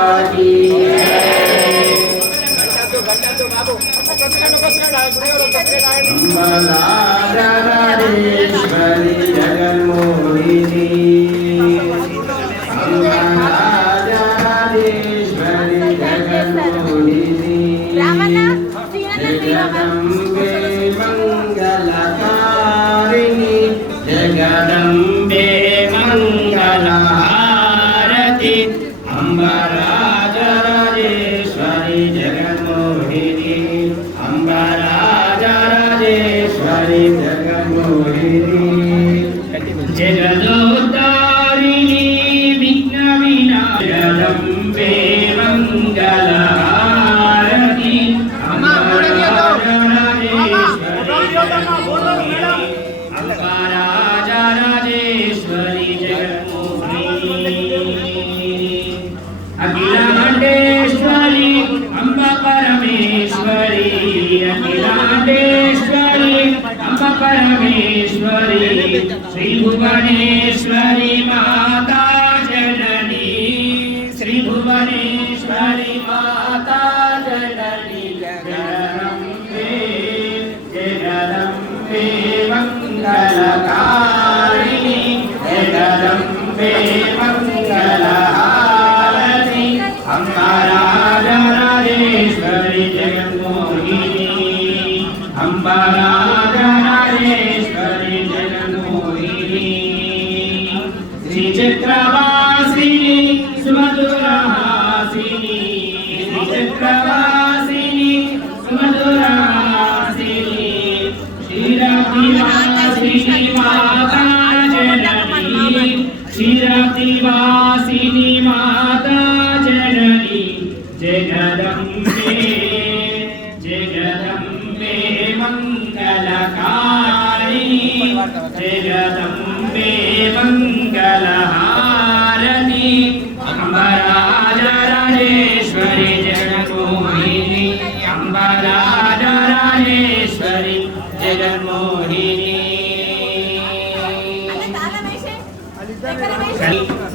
అంబలాధరేశ్వరి జగన్మోహిని. అంబలాధరేశ్వరి జగన్మోహిని. జగదంబే మంగళకారిణి. జగదంబే మంగళహారతి. అంబరాజరాజేశ్వరి జగన్మోహిని అంబరాజరాజేశ్వరి జగన్మోహిని. జగదోద్ధారిణి విఘ్న వినాశదంబే మంగళహారతి అంబరాజరాజేశ్వరి జగన్మోహిని. అఖిలాండేశ్వరి అంబ పరమేశ్వరి అఖిలాండేశ్వరి అంబ పరమేశ్వరి శ్రీ భువనేశ్వరి మాతా జనని. శ్రీ భువనేశ్వరి మాతా అంబరాజరాజేశ్వరి జగన్మోహిని సుమధురహాసిని శ్రీ సుమధురహాసిని శ్రీరవివాసిని మాతా జనని జగదంబే మంగళకారిణి జగదంబే మంగళహారతి అంబరాజరాజేశ్వరి జగన్మోహిని అంబరాజరాజేశ్వరి జగన్మోహిని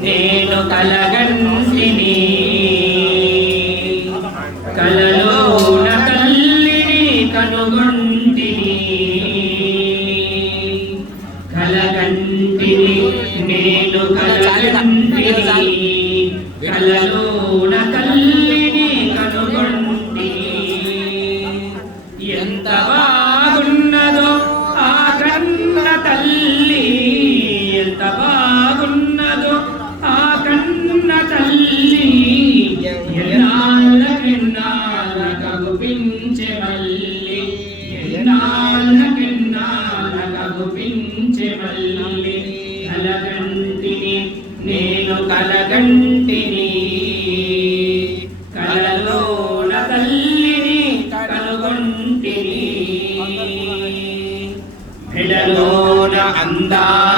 నేను కలగంటిని। తల్లి ఎంత బాగున్నదో ఆ కన్న తల్లి ఎన్నాళ్ళకెన్నాళ్ళ మల్లి? ఎన్నాళ్ళకెన్నాళ్ళ మల్లి? కలగంటిని నేను కలగంటిని அந்தா